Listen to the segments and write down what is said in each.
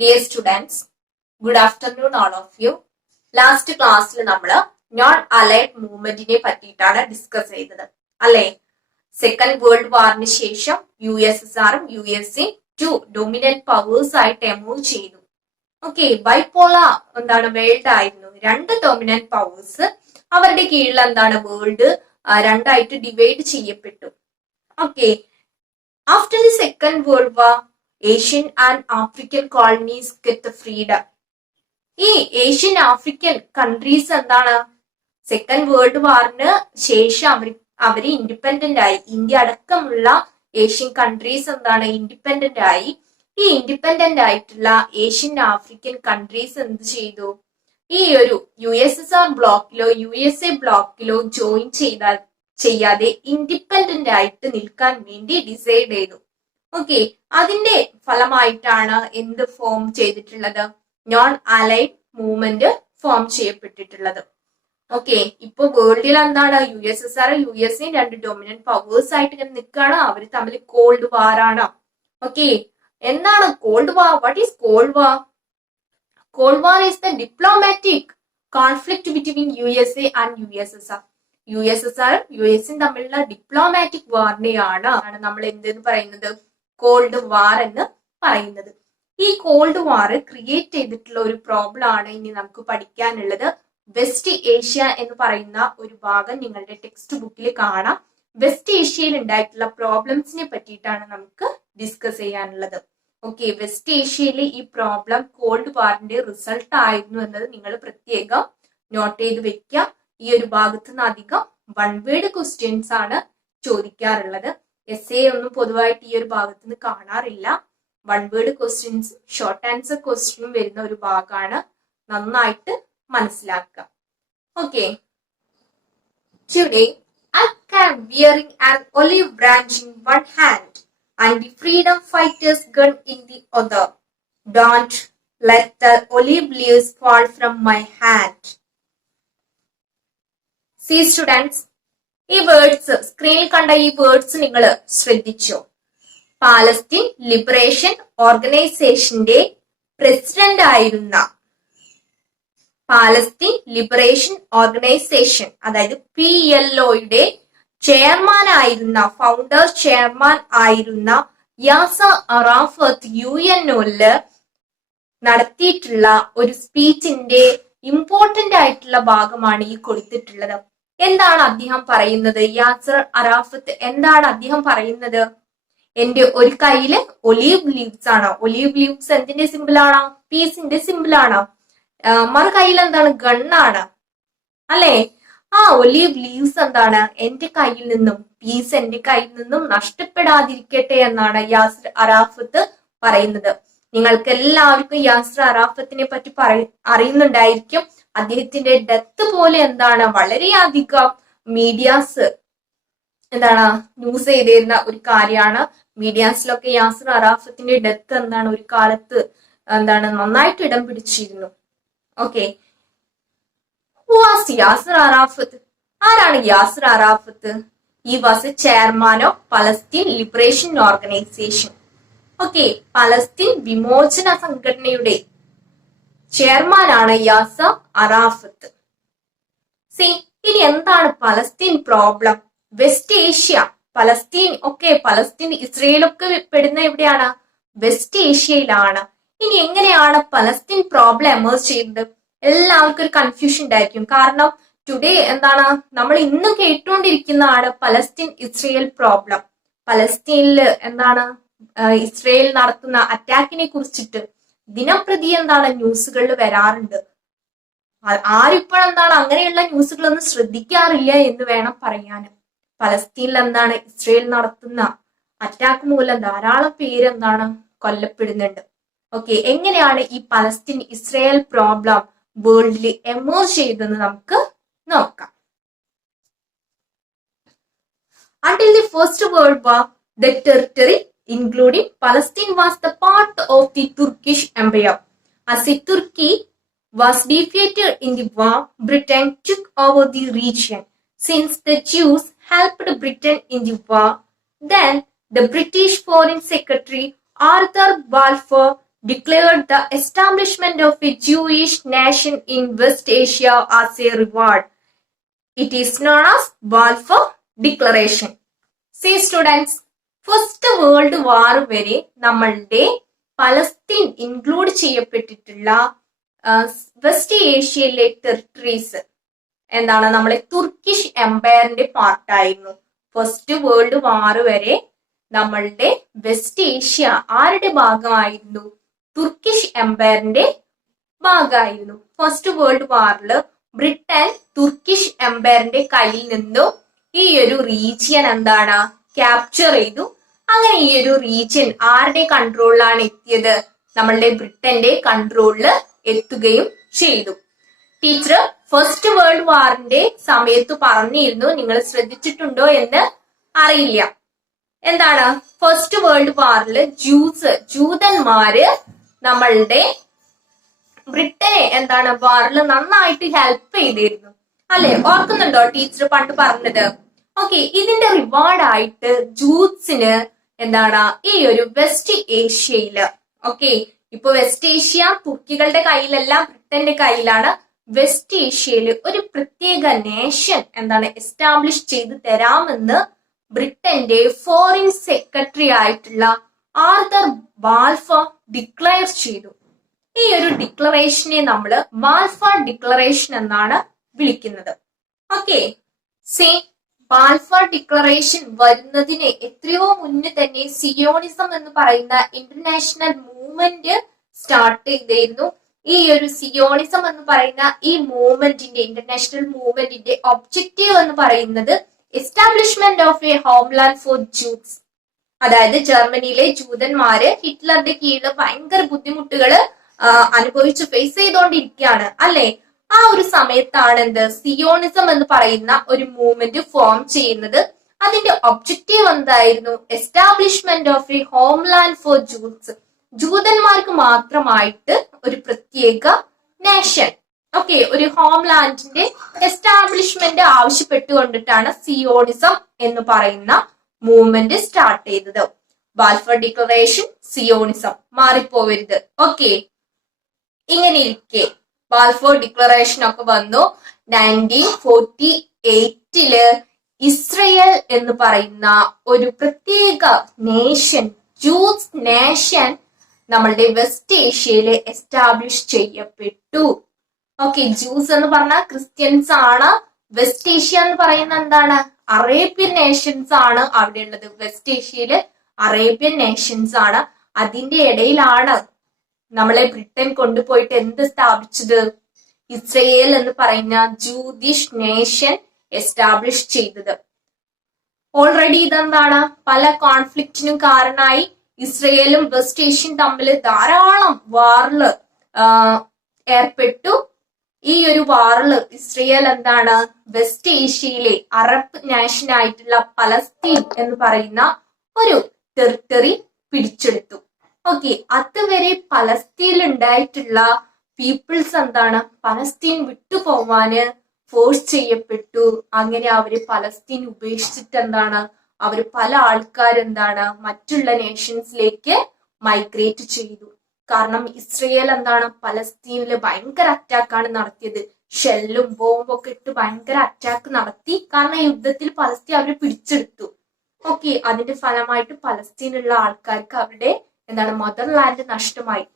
Dear students, good afternoon all of you. Last ക്ലാസ്സിൽ നമ്മൾ non allied മൂവ്മെന്റിനെ പറ്റിയിട്ടാണ് discuss ചെയ്തത് അല്ലെ. സെക്കൻഡ് വേൾഡ് വാറിന് ശേഷം USSRും USA ടു ഡൊമിനന്റ് പവേഴ്സ് ആയിട്ട് എമൂവ് ചെയ്തു. ഓക്കെ, ബൈപോളാർ വേൾഡ് ആയിരുന്നു. രണ്ട് ഡൊമിനന്റ് പവേഴ്സ് അവരുടെ കീഴിൽ വേൾഡ് രണ്ടായിട്ട് ഡിവൈഡ് ചെയ്യപ്പെട്ടു. Okay, after the second world war Asian and African colonies get freedom. ഈ Asian African countries second world വാറിന് ശേഷം അവര് ഇൻഡിപെൻഡന്റ് ആയി. ഇന്ത്യ അടക്കമുള്ള ഏഷ്യൻ കൺട്രീസ് ഇൻഡിപെൻഡന്റ് ആയി. ഈ ഇൻഡിപെൻഡന്റ് ആയിട്ടുള്ള ഏഷ്യൻ ആഫ്രിക്കൻ കൺട്രീസ് എന്ത് ചെയ്തു? ഈ ഒരു USSR ബ്ലോക്കിലോ USA ബ്ലോക്കിലോ ജോയിൻ ചെയ്യാതെ ഇൻഡിപെൻഡന്റ് ആയിട്ട് നിൽക്കാൻ വേണ്ടി ഡിസൈഡ് ചെയ്തു. ഓക്കെ, അതിന്റെ ഫലമായിട്ടാണ് എന്ത് ഫോം ചെയ്തിട്ടുള്ളത്? നോൺ അലൈഡ് മൂവ്മെന്റ് ഫോം ചെയ്യപ്പെട്ടിട്ടുള്ളത്. ഓക്കെ, ഇപ്പൊ വേൾഡിൽ USSR USA രണ്ട് ഡൊമിനന്റ് പവേഴ്സ് ആയിട്ട് ഇങ്ങനെ നിൽക്കുകയാണ്. അവർ തമ്മിൽ കോൾഡ് വാർ ആണ്. ഓക്കെ, എന്താണ് called war? What is called war? Called war is the diplomatic conflict between USA and USSR. USSRും USയും തമ്മിലുള്ള ഡിപ്ലോമാറ്റിക് വാറിനെയാണ് നമ്മൾ എന്തെന്ന് പറയുന്നത്? കോൾഡ് വാർ എന്ന് പറയുന്നത്. ഈ കോൾഡ് വാർ ക്രിയേറ്റ് ചെയ്തിട്ടുള്ള ഒരു പ്രോബ്ലം ആണ് ഇനി നമുക്ക് പഠിക്കാനുള്ളത്. വെസ്റ്റ് ഏഷ്യ എന്ന് പറയുന്ന ഒരു ഭാഗം നിങ്ങളുടെ ടെക്സ്റ്റ് ബുക്കിൽ കാണാം. വെസ്റ്റ് ഏഷ്യയിൽ ഉണ്ടായിട്ടുള്ള പ്രോബ്ലംസിനെ പറ്റിയിട്ടാണ് നമുക്ക് ഡിസ്കസ് ചെയ്യാനുള്ളത്. ഓക്കെ, വെസ്റ്റ് ഏഷ്യയിലെ ഈ പ്രോബ്ലം കോൾഡ് വാറിന്റെ റിസൾട്ട് ആയിരുന്നു എന്നത് നിങ്ങൾ പ്രത്യേകം നോട്ട് ചെയ്ത് വെക്കുക. ഈ ഒരു ഭാഗത്ത് നിന്ന് അധികം വൺ വേർഡ് ക്വസ്റ്റ്യൻസ് ആണ് ചോദിക്കാറുള്ളത്. essay ഒന്നും പൊതുവായിട്ട് ഈ ഒരു ഭാഗത്ത് നിന്ന് കാണാറില്ല. One word questions, short answer ക്വസ്റ്റ്യനും വരുന്ന ഒരു ഭാഗമാണ്. നന്നായിട്ട് മനസ്സിലാക്കുക. Okay, today I am wearing an olive branch in one hand and the freedom fighters gun in the other. Don't let the olive leaves fall from my hand. See students, ഈ words സ്ക്രീനിൽ കണ്ട ഈ words നിങ്ങൾ ശ്രദ്ധിച്ചോ? Palestine liberation ഓർഗനൈസേഷന്റെ president ആയിരുന്ന, Palestine liberation organisation അതായത് PLOയുടെ chairman ആയിരുന്ന, ഫൗണ്ടർ ചെയർമാൻ ആയിരുന്ന യാസർ അറാഫത്ത് UNOയില് നടത്തിയിട്ടുള്ള ഒരു സ്പീച്ചിന്റെ ഇമ്പോർട്ടന്റ് ആയിട്ടുള്ള ഭാഗമാണ് ഈ കൊടുത്തിട്ടുള്ളത്. എന്താണ് അദ്ദേഹം പറയുന്നത്? യാസർ അറാഫത്ത് എന്താണ് അദ്ദേഹം പറയുന്നത്? എന്റെ ഒരു കയ്യില് ഒലീവ് ലീവ്സ് ആണ്. ഒലീവ് ലീവ്സ് എന്തിന്റെ സിമ്പിൾ ആണ്? പീസിന്റെ സിമ്പിൾ ആണ്. മറു കയ്യിൽ ഗണ്ണാണ് അല്ലെ. ആ ഒലീവ് ലീവ്സ് എന്റെ കയ്യിൽ നിന്നും, പീസ് എന്റെ കയ്യിൽ നിന്നും നഷ്ടപ്പെടാതിരിക്കട്ടെ എന്നാണ് യാസർ അറാഫത്ത് പറയുന്നത്. നിങ്ങൾക്ക് എല്ലാവർക്കും യാസർ അറാഫത്തിനെ പറ്റി അറിയുന്നുണ്ടായിരിക്കും. അദ്ദേഹത്തിന്റെ ഡെത്ത് പോലെ വളരെയധികം മീഡിയാസ് ന്യൂസ് ചെയ്തിരുന്ന ഒരു കാര്യമാണ്. മീഡിയാസിലൊക്കെ യാസർ അറാഫത്തിന്റെ ഡെത്ത് ഒരു കാലത്ത് നന്നായിട്ട് ഇടം പിടിച്ചിരുന്നു. Okay, who was Yasser Arafat? ആരാണ് Yasser Arafat? He was a chairman of Palestine Liberation Organisation. Okay, Palestine വിമോചന സംഘടനയുടെ ചെയർമാനാണ് യാസർ അറാഫത്ത്. സി, ഇനി എന്താണ് Palestine problem? West Asia, Palestine Palestine ഇസ്രയേലൊക്കെ പെടുന്ന എവിടെയാണ്? വെസ്റ്റ് ഏഷ്യയിലാണ്. ഇനി എങ്ങനെയാണ് പലസ്തീൻ പ്രോബ്ലം എമേർജ് ചെയ്യുന്നത്? എല്ലാവർക്കും ഒരു കൺഫ്യൂഷൻ ഉണ്ടായിരിക്കും. കാരണം ടുഡേ നമ്മൾ ഇന്നും കേട്ടുകൊണ്ടിരിക്കുന്നതാണ് പലസ്തീൻ ഇസ്രയേൽ പ്രോബ്ലം. പലസ്തീനില് ഇസ്രയേൽ നടത്തുന്ന അറ്റാക്കിനെ കുറിച്ചിട്ട് ദിനംപ്രതി ന്യൂസുകളിൽ വരാറുണ്ട്. ആരിപ്പോൾ അങ്ങനെയുള്ള ന്യൂസുകളൊന്നും ശ്രദ്ധിക്കാറില്ല എന്ന് വേണം പറയാൻ. പലസ്തീനിൽ ഇസ്രയേൽ നടത്തുന്ന അറ്റാക്ക് മൂലം ധാരാളം പേര് കൊല്ലപ്പെടുന്നുണ്ട്. ഓക്കെ, എങ്ങനെയാണ് ഈ പലസ്തീൻ ഇസ്രയേൽ പ്രോബ്ലം വേൾഡിൽ എമേർജ് ചെയ്തെന്ന് നമുക്ക് നോക്കാം. Until the First World War, the territory including Palestine was the part of the Turkish Empire. As the Turkey was defeated in the war, Britain took over the region. Since the Jews helped Britain in the war, then the British Foreign Secretary Arthur Balfour declared the establishment of a Jewish nation in West Asia as a reward. It is known as Balfour Declaration. See students, first world war വരെ നമ്മളുടെ Palestine include ചെയ്യപ്പെട്ടിട്ടുള്ള west ഏഷ്യയിലെ territories എന്താണ് നമ്മളെ Turkish എംപയറിന്റെ പാർട്ടായിരുന്നു. First world war വരെ നമ്മളുടെ west Asia ആരുടെ ഭാഗമായിരുന്നു? Turkish എംപയറിന്റെ ഭാഗമായിരുന്നു. ഫസ്റ്റ് വേൾഡ് വാറിൽ ബ്രിട്ടൻ തുർക്കിഷ് എംപയറിന്റെ കയ്യിൽ നിന്നും ഈ ഒരു റീജിയൻ എന്താണ് ക്യാപ്ചർ ചെയ്തു. അങ്ങനെ ഈ ഒരു റീജിയൻ ആരുടെ കൺട്രോളിലാണ് എത്തിയത്? നമ്മളുടെ ബ്രിട്ടന്റെ കൺട്രോളിൽ എത്തുകയും ചെയ്തു. ടീച്ചർ ഫസ്റ്റ് വേൾഡ് വാറിന്റെ സമയത്ത് പറഞ്ഞിരുന്നു, നിങ്ങൾ ശ്രദ്ധിച്ചിട്ടുണ്ടോ എന്ന് അറിയില്ല. എന്താണ് ഫസ്റ്റ് വേൾഡ് വാറിൽ ജൂതന്മാര് നമ്മളുടെ ബ്രിട്ടനെ എന്താണ് വാറിൽ നന്നായിട്ട് ഹെൽപ്പ് ചെയ്തിരുന്നു അല്ലെ? ഓർക്കുന്നുണ്ടോ ടീച്ചർ പണ്ട് പറഞ്ഞത്? ഓക്കെ, ഇതിന്റെ റിവാർഡായിട്ട് ജൂത്സിന് എന്താണ് ഈ ഒരു വെസ്റ്റ് ഏഷ്യയില്, ഓക്കെ ഇപ്പൊ വെസ്റ്റ് ഏഷ്യ തുർക്കികളുടെ കയ്യിലല്ല, ബ്രിട്ടന്റെ കയ്യിലാണ്. വെസ്റ്റ് ഏഷ്യയില് ഒരു പ്രത്യേക നേഷൻ എന്താണ് എസ്റ്റാബ്ലിഷ് ചെയ്ത് തരാമെന്ന് ബ്രിട്ടന്റെ ഫോറിൻ സെക്രട്ടറി ആയിട്ടുള്ള ആർതർ ബാൽഫർ ഡിക്ലെയർ ചെയ്തു. ഈ ഒരു ഡിക്ലറേഷനെ നമ്മൾ ബാൽഫർ ഡിക്ലറേഷൻ എന്നാണ് വിളിക്കുന്നത്. ഓക്കെ, സി ബാൽഫർ ഡിക്ലറേഷൻ വരുന്നതിന് എത്രയോ മുന്നേ തന്നെ സിയോണിസം എന്ന് പറയുന്ന ഇന്റർനാഷണൽ മൂവ്മെന്റ് സ്റ്റാർട്ട് ചെയ്തിരുന്നു. ഈ ഒരു സിയോണിസം എന്ന് പറയുന്ന ഈ മൂവ്മെന്റിന്റെ ഇന്റർനാഷണൽ മൂവ്മെന്റിന്റെ ഒബ്ജക്റ്റീവ് എന്ന് പറയുന്നത് establishment of a homeland for Jews. അതായത് ജർമ്മനിയിലെ ജൂതന്മാര് ഹിറ്റ്ലറുടെ കീഴിൽ ഭയങ്കര ബുദ്ധിമുട്ടുകൾ അനുഭവിച്ച് ഫേസ് ചെയ്തുകൊണ്ടിരിക്കുകയാണ് അല്ലെ? ആ ഒരു സമയത്താണ് എന്ത് സിയോണിസം എന്ന് പറയുന്ന ഒരു മൂവ്മെന്റ് ഫോം ചെയ്യുന്നത്. അതിന്റെ ഒബ്ജക്റ്റീവ് എന്തായിരുന്നു? Establishment of a homeland for Jews. ജൂതന്മാർക്ക് മാത്രമായിട്ട് ഒരു പ്രത്യേക നേഷൻ, ഓക്കെ ഒരു ഹോംലാൻഡിന്റെ എസ്റ്റാബ്ലിഷ്മെന്റ് ആവശ്യപ്പെട്ടുകൊണ്ടിട്ടാണ് സിയോണിസം എന്ന് പറയുന്ന മൂവ്മെന്റ് സ്റ്റാർട്ട് ചെയ്തത്. ബാൽഫർ ഡിക്ലറേഷൻ, സിയോണിസം മാറിപ്പോവരുത്. ഓക്കെ, ഇങ്ങനെ ഇരിക്കെ ബാൽഫോർ ഡിക്ലറേഷൻ ഒക്കെ വന്നു. 1948 ഇസ്രയേൽ എന്ന് പറയുന്ന ഒരു പ്രത്യേക നേഷൻ, ജൂസ് നേഷൻ നമ്മളുടെ വെസ്റ്റ് ഏഷ്യയില് എസ്റ്റാബ്ലിഷ് ചെയ്യപ്പെട്ടു. ഓക്കെ, ജൂസ് എന്ന് പറഞ്ഞാൽ ക്രിസ്ത്യൻസ് ആണ്. വെസ്റ്റ് ഏഷ്യ എന്ന് പറയുന്ന എന്താണ്? അറേബ്യൻ നേഷൻസ് ആണ് അവിടെ ഉള്ളത്. വെസ്റ്റ് ഏഷ്യയില് അറേബ്യൻ നേഷൻസ് ആണ്. അതിന്റെ ഇടയിലാണ് നമ്മളെ ബ്രിട്ടൻ കൊണ്ടുപോയിട്ട് എന്ത് സ്ഥാപിച്ചത്? ഇസ്രയേൽ എന്ന് പറയുന്ന ജൂതിഷ് നേഷൻ എസ്റ്റാബ്ലിഷ് ചെയ്തത്. ഓൾറെഡി ഇതെന്താണ് പല കോൺഫ്ലിക്റ്റിനും കാരണമായി. ഇസ്രയേലും വെസ്റ്റ് ഏഷ്യയും തമ്മിൽ ധാരാളം വാറില് ഏർപ്പെട്ടു. ഈ ഒരു വാറില് ഇസ്രയേൽ എന്താണ് വെസ്റ്റ് ഏഷ്യയിലെ അറബ് നേഷൻ ആയിട്ടുള്ള പലസ്തീൻ എന്ന് പറയുന്ന ഒരു ടെറിട്ടറി പിടിച്ചെടുത്തു. ഓക്കെ, അതുവരെ പലസ്തീനിൽ ഉണ്ടായിട്ടുള്ള പീപ്പിൾസ് എന്താണ് പലസ്തീൻ വിട്ടുപോവാന് ഫോഴ്സ് ചെയ്യപ്പെട്ടു. അങ്ങനെ അവര് പലസ്തീൻ ഉപേക്ഷിച്ചിട്ട് എന്താണ് അവര് പല ആൾക്കാരെന്താണ് മറ്റുള്ള നേഷൻസിലേക്ക് മൈഗ്രേറ്റ് ചെയ്തു. കാരണം ഇസ്രയേൽ എന്താണ് പലസ്തീനില് ഭയങ്കര അറ്റാക്കാണ് നടത്തിയത്. ഷെല്ലും ബോംബും ഒക്കെ ഇട്ട് ഭയങ്കര അറ്റാക്ക് നടത്തി. കാരണം യുദ്ധത്തിൽ പലസ്തീൻ അവര് പിടിച്ചെടുത്തു. ഓക്കെ, അതിന്റെ ഫലമായിട്ട് പലസ്തീനുള്ള ആൾക്കാർക്ക് അവരുടെ എന്താണ് മദർലാൻഡ് നഷ്ടമായി.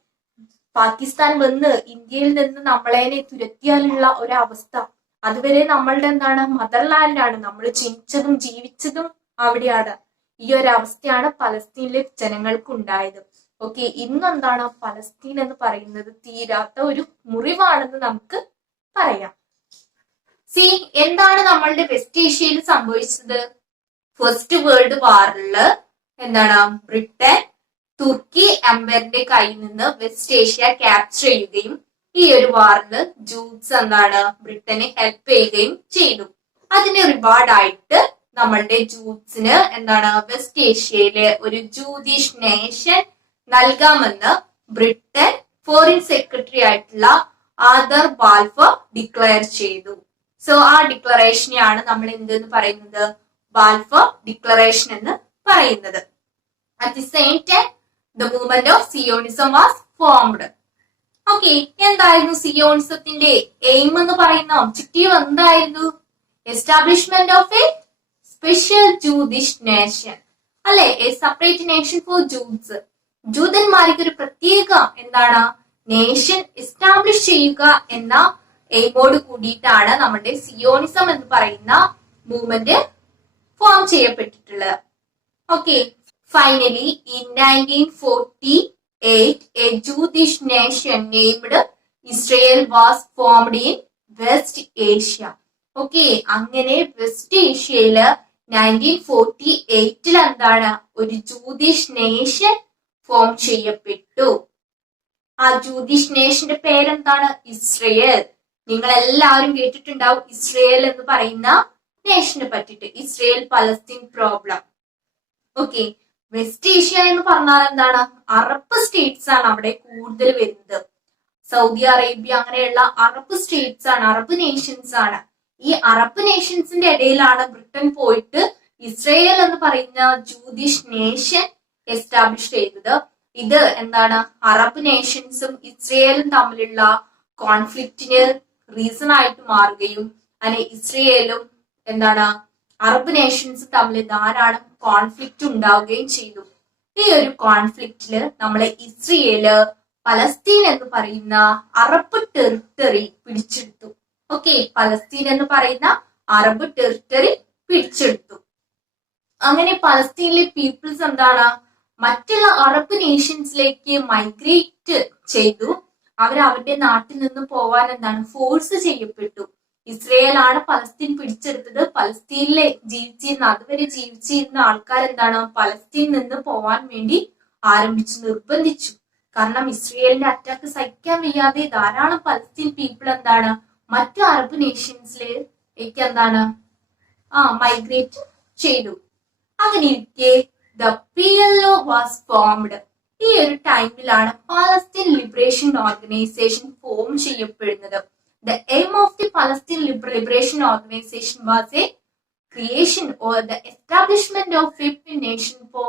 പാകിസ്ഥാൻ വന്ന് ഇന്ത്യയിൽ നിന്ന് നമ്മളേനെ തുരത്തിയാലുള്ള ഒരവസ്ഥ. അതുവരെ നമ്മളുടെ എന്താണ് മദർലാൻഡാണ്, നമ്മൾ ജനിച്ചതും ജീവിച്ചതും അവിടെയാണ്. ഈ ഒരു അവസ്ഥയാണ് പലസ്തീനിലെ ജനങ്ങൾക്ക് ഉണ്ടായത്. ഓക്കെ, ഇന്നെന്താണ് പലസ്തീൻ എന്ന് പറയുന്നത് തീരാത്ത ഒരു മുറിവാണെന്ന് നമുക്ക് പറയാം. സി, എന്താണ് നമ്മളുടെ വെസ്റ്റ് ഏഷ്യയിൽ സംഭവിച്ചത്? ഫസ്റ്റ് വേൾഡ് വാറില് എന്താണ് ബ്രിട്ടൻ തുർക്കി എംപയറിന്റെ കയ്യിൽ നിന്ന് വെസ്റ്റ് ഏഷ്യ ക്യാപ്ചർ ചെയ്യുകയും ഈ ഒരു വാറില് ജൂസ് എന്താണ് ബ്രിട്ടനെ ഹെൽപ്പ് ചെയ്യുകയും ചെയ്തു. അതിന് റിവാർഡായിട്ട് നമ്മളുടെ ജൂസിന് എന്താണ് വെസ്റ്റ് ഏഷ്യയിലെ ഒരു ജൂതിഷ് നേഷൻ നൽകാമെന്ന് ബ്രിട്ടൻ ഫോറിൻ സെക്രട്ടറി ആയിട്ടുള്ള ആർതർ ബാൽഫർ ഡിക്ലെയർ ചെയ്തു. സോ ആ ഡിക്ലറേഷനെയാണ് നമ്മൾ എന്തെന്ന് പറയുന്നത്? ബാൽഫർ ഡിക്ലറേഷൻ എന്ന് പറയുന്നത്. At the same time, the movement of Zionism was formed. Okay, എന്തായിരുന്നു സിയോണിസത്തിന്റെ എയിം എന്ന് പറയുന്ന ഒബ്ജക്റ്റീവ്? എന്തായിരുന്നു? എസ്റ്റാബ്ലിഷ്മെന്റ് ഓഫ് എ സ്പെഷ്യൽ ജൂതിഷ് നേഷൻ, അല്ലെ? A separate nation for Jews. ജൂതന്മാർക്ക് ഒരു പ്രത്യേക എന്താണ് നേഷൻ എസ്റ്റാബ്ലിഷ് ചെയ്യുക എന്ന എയിമോട് കൂടിയിട്ടാണ് നമ്മുടെ സിയോണിസം എന്ന് പറയുന്ന മൂവ്മെന്റ് ഫോം ചെയ്യപ്പെട്ടിട്ടുള്ളത്. Okay, finally in 1948 a Jewish nation named Israel was formed in West Asia. Okay, അങ്ങനെ വെസ്റ്റ് ഏഷ്യയില് 1948 എന്താണ് ഒരു ജൂതിഷ് നേഷൻ ഫോം ചെയ്യപ്പെട്ടു. ആ ജൂതിഷ് നേഷന്റെ പേരെന്താണ്? ഇസ്രയേൽ. നിങ്ങൾ എല്ലാവരും കേട്ടിട്ടുണ്ടാവും ഇസ്രയേൽ എന്ന് പറയുന്ന നേഷനെ പറ്റിട്ട്. Israel Palestine problem. Okay, west Asia എന്ന് പറഞ്ഞാൽ എന്താണ്? അറബ് സ്റ്റേറ്റ്സ് ആണ് അവിടെ കൂടുതൽ വരുന്നത്. സൗദി അറേബ്യ അങ്ങനെയുള്ള അറബ് സ്റ്റേറ്റ്സ് ആണ്, അറബ് നേഷൻസ് ആണ്. ഈ അറബ് നേഷൻസിന്റെ ഇടയിലാണ് ബ്രിട്ടൻ പോയിട്ട് ഇസ്രയേൽ എന്ന് പറയുന്ന ജൂതിഷ് നേഷൻ എസ്റ്റാബ്ലിഷ് ചെയ്തത്. ഇത് എന്താണ് അറബ് നേഷൻസും ഇസ്രയേലും തമ്മിലുള്ള കോൺഫ്ലിക്റ്റിന് റീസൺ ആയിട്ട് മാറുകയും അങ്ങനെ ഇസ്രയേലും എന്താണ് അറബ് നേഷൻസ് തമ്മിൽ ധാരാളം കോൺഫ്ലിക്റ്റ് ഉണ്ടാവുകയും ചെയ്തു. ഈ ഒരു കോൺഫ്ലിക്റ്റില് നമ്മളെ ഇസ്രയേല് പലസ്തീൻ എന്ന് പറയുന്ന അറബ് ടെറിട്ടറി പിടിച്ചെടുത്തു. ഓക്കെ, പലസ്തീൻ എന്ന് പറയുന്ന അറബ് ടെറിട്ടറി പിടിച്ചെടുത്തു. അങ്ങനെ പലസ്തീനിലെ പീപ്പിൾസ് എന്താണ് മറ്റുള്ള അറബ് നേഷൻസിലേക്ക് മൈഗ്രേറ്റ് ചെയ്തു. അവരുടെ നാട്ടിൽ നിന്ന് പോവാൻ എന്താണ് ഫോഴ്സ് ചെയ്യപ്പെട്ടു. ഇസ്രയേലാണ് പലസ്തീൻ പിടിച്ചെടുത്തത്. പലസ്തീനിലെ ജീവിച്ചിരുന്ന അതുവരെ ജീവിച്ചിരുന്ന ആൾക്കാർ എന്താണ് പലസ്തീനിൽ നിന്ന് പോവാൻ വേണ്ടി ആരംഭിച്ചു, നിർബന്ധിച്ചു. കാരണം ഇസ്രയേലിന്റെ അറ്റാക്ക് സഹിക്കാൻ വയ്യാതെ ധാരാളം പലസ്തീൻ പീപ്പിൾ എന്താണ് മറ്റു അറബ് നേഷൻസിലേക്ക് എന്താണ് മൈഗ്രേറ്റ് ചെയ്തു. അങ്ങനെ ഇരിക്കെ ദ PLO വാസ് ഫോംഡ്. ഈ ഒരു ടൈമിലാണ് പാലസ്തീൻ ലിബറേഷൻ ഓർഗനൈസേഷൻ ഫോം ചെയ്യപ്പെടുന്നത്. The aim of the Palestine Liberation Organization was a creation or the establishment of a nation for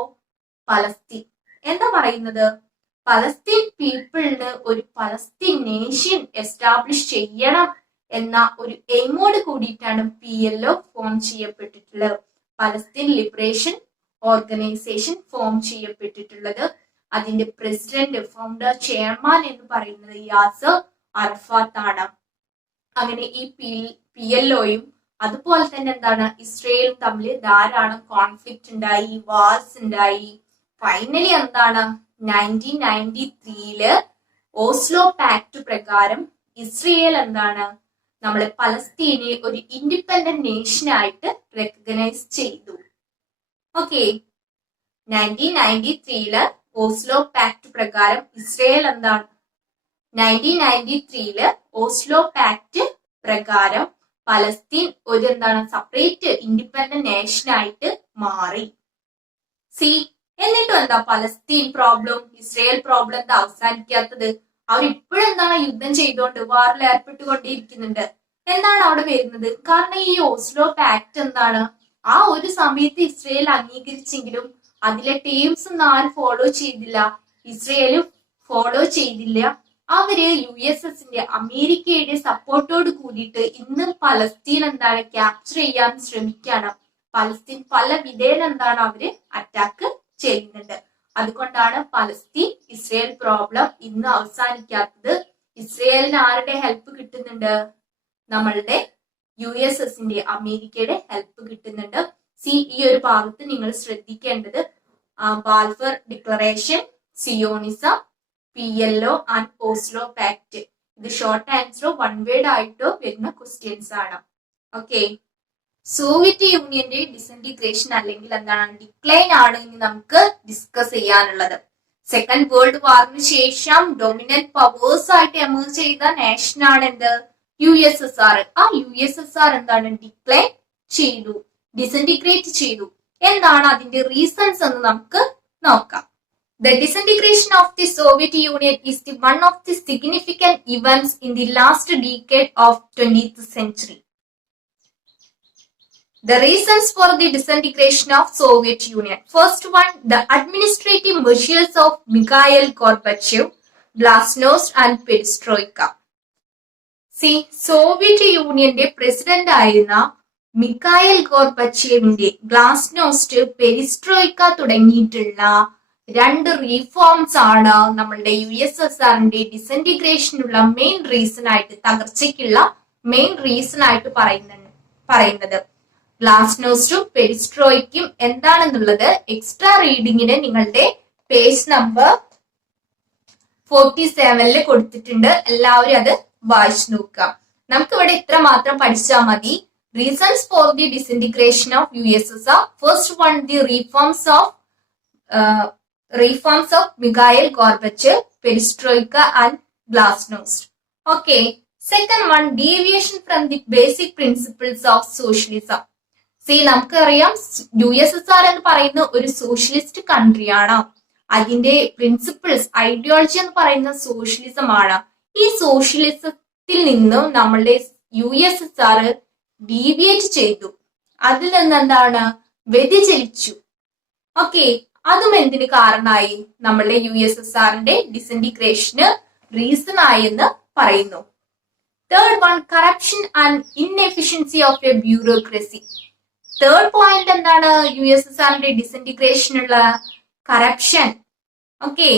Palestine. എന്താ പറയുന്നത്? പലസ്തീൻ പീപ്പിളിന് ഒരു പലസ്തീൻ നേഷൻ എസ്റ്റാബ്ലിഷ് ചെയ്യണം എന്ന ഒരു എയിമോട് കൂടിയിട്ടാണ് PLO ഫോം ചെയ്യപ്പെട്ടിട്ടുള്ളത്. പലസ്തീൻ ലിബറേഷൻ ഓർഗനൈസേഷൻ ഫോം ചെയ്യപ്പെട്ടിട്ടുള്ളത്. അതിന്റെ പ്രസിഡന്റ്, ഫൗണ്ടർ, ചെയർമാൻ എന്ന് പറയുന്നത് യാസർ അറഫാത്ത് ആണ്. അങ്ങനെ ഈ PLOയും അതുപോലെ തന്നെ എന്താണ് ഇസ്രയേലും തമ്മിൽ ധാരാളം കോൺഫ്ലിക്റ്റ് ഉണ്ടായി, വാർസ് ഉണ്ടായി. ഫൈനലി എന്താണ് 1993 ഓസ്ലോ പാക്ട് പ്രകാരം ഇസ്രയേൽ എന്താണ് നമ്മളെ പലസ്തീനെ ഒരു ഇൻഡിപെൻഡന്റ് നേഷൻ ആയിട്ട് റെക്കഗ്നൈസ് ചെയ്തു. ഓക്കെ, 1993 ഓസ്ലോ പാക്ട് പ്രകാരം ഇസ്രയേൽ എന്താണ് 1993 ഓസ്ലോ പാക്ട് പ്രകാരം പലസ്തീൻ ഒരു എന്താണ് സെപ്പറേറ്റ് ഇൻഡിപെൻഡന്റ് നേഷൻ ആയിട്ട് മാറി. എന്നിട്ടും എന്താ പലസ്തീൻ പ്രോബ്ലം, ഇസ്രയേൽ പ്രോബ്ലം എന്താ അവസാനിക്കാത്തത്? അവരിപ്പോഴും എന്താണ് യുദ്ധം ചെയ്തുകൊണ്ട് വാറിൽ ഏർപ്പെട്ടുകൊണ്ടേയിരിക്കുന്നുണ്ട്. എന്താണ് അവിടെ വരുന്നത്? കാരണം ഈ ഓസ്ലോ പാക്ട് എന്താണ് ആ ഒരു സമയത്ത് ഇസ്രയേൽ അംഗീകരിച്ചെങ്കിലും അതിലെ ടേംസ് ഒന്നും ആരും ഫോളോ ചെയ്തില്ല, ഇസ്രയേലും ഫോളോ ചെയ്തില്ല. അവര് USSന്റെ അമേരിക്കയുടെ സപ്പോർട്ടോട് കൂടിയിട്ട് ഇന്ന് പലസ്തീൻ എന്താണ് ക്യാപ്ചർ ചെയ്യാൻ ശ്രമിക്കുകയാണ്. പലസ്തീൻ പല വിധേന എന്താണ് അവര് അറ്റാക്ക് ചെയ്യുന്നുണ്ട്. അതുകൊണ്ടാണ് പലസ്തീൻ ഇസ്രയേൽ പ്രോബ്ലം ഇന്ന് അവസാനിക്കാത്തത്. ഇസ്രയേലിന് ആരുടെ ഹെൽപ്പ് കിട്ടുന്നുണ്ട്? നമ്മളുടെ USSന്റെ അമേരിക്കയുടെ ഹെൽപ്പ് കിട്ടുന്നുണ്ട്. ഈ ഒരു ഭാഗത്ത് നിങ്ങൾ ശ്രദ്ധിക്കേണ്ടത് Balfour declaration, Zionism, PLO and Oslo pact. ഇത് ഷോർട്ട് ആൻസറോ വൺ വേർഡ് ആയിട്ടോ വരുന്ന ക്വസ്റ്റ്യൻസ് ആണ്. ഓക്കെ, സോവിയറ്റ് യൂണിയന്റെ ഡിസൻറ്റിഗ്രേഷൻ അല്ലെങ്കിൽ എന്താണ് ഡിക്ലൈൻ ആണ് ഇനി നമുക്ക് ഡിസ്കസ് ചെയ്യാനുള്ളത്. സെക്കൻഡ് വേൾഡ് വാറിന് ശേഷം ഡൊമിനന്റ് പവേഴ്സ് ആയിട്ട് എമേർജ് ചെയ്ത നേഷൻ ആണ് എന്ത്? USSR. ആ USSR എന്താണ് ഡിക്ലൈൻ ചെയ്തു, ഡിസൻറ്റിഗ്രേറ്റ് ചെയ്തു. എന്താണ് അതിന്റെ റീസൺസ് എന്ന് നമുക്ക് നോക്കാം. The disintegration of the Soviet Union is one of the significant events in the last decade of 20th century. The reasons for the disintegration of Soviet Union. First one, the administrative measures of Mikhail Gorbachev. Glasnost and perestroika. Soviet യൂണിയന്റെ president ആയിരുന്ന Mikhail ഗോർബച്ചേവിന്റെ glasnost, perestroika തുടങ്ങിയിട്ടുള്ള രണ്ട് reforms ആണ് നമ്മളുടെ USSRന്റെ ഡിസന്റിഗ്രേഷനുള്ള main reason ആയിട്ട്, തകർച്ചയ്ക്കുള്ള main reason ആയിട്ട് പറയുന്നത്. ഗ്ലാസ്നോസ്റ്റും പെരിസ്ട്രോയിക്കും എന്താണെന്നുള്ളത് എക്സ്ട്രാ റീഡിങ്ങിന് നിങ്ങളുടെ പേജ് നമ്പർ 47 കൊടുത്തിട്ടുണ്ട്. എല്ലാവരും അത് വായിച്ചു നോക്കുക. നമുക്ക് ഇവിടെ ഇത്ര മാത്രം പഠിച്ചാൽ മതി. Reasons for the disintegration of USSR. First one, the reforms of Mikhail Gorbachev, Perestroika and Glasnost. Okay. Second one, deviation from the basic principles of socialism. നമുക്കറിയാം USSR എന്ന് പറയുന്ന ഒരു സോഷ്യലിസ്റ്റ് കൺട്രിയാണ്. അതിന്റെ പ്രിൻസിപ്പിൾസ്, ഐഡിയോളജി എന്ന് പറയുന്ന സോഷ്യലിസം ആണ്. ഈ സോഷ്യലിസത്തിൽ നിന്നും നമ്മളുടെ USSR ഡീവിയേറ്റ് ചെയ്തു. അതിൽ നിന്ന് എന്താണ്, വ്യതിചലിച്ചു. ഓക്കെ, അതും എന്തിന് കാരണമായി? നമ്മളുടെ USSRന്റെ ഡിസന്റിഗ്രേഷന് റീസൺ ആയെന്ന് പറയുന്നു. Third one, corruption and inefficiency of a bureaucracy. Third point എന്താണ് USSRന്റെ ഡിസന്റിഗ്രേഷനുള്ള? Corruption. Okay,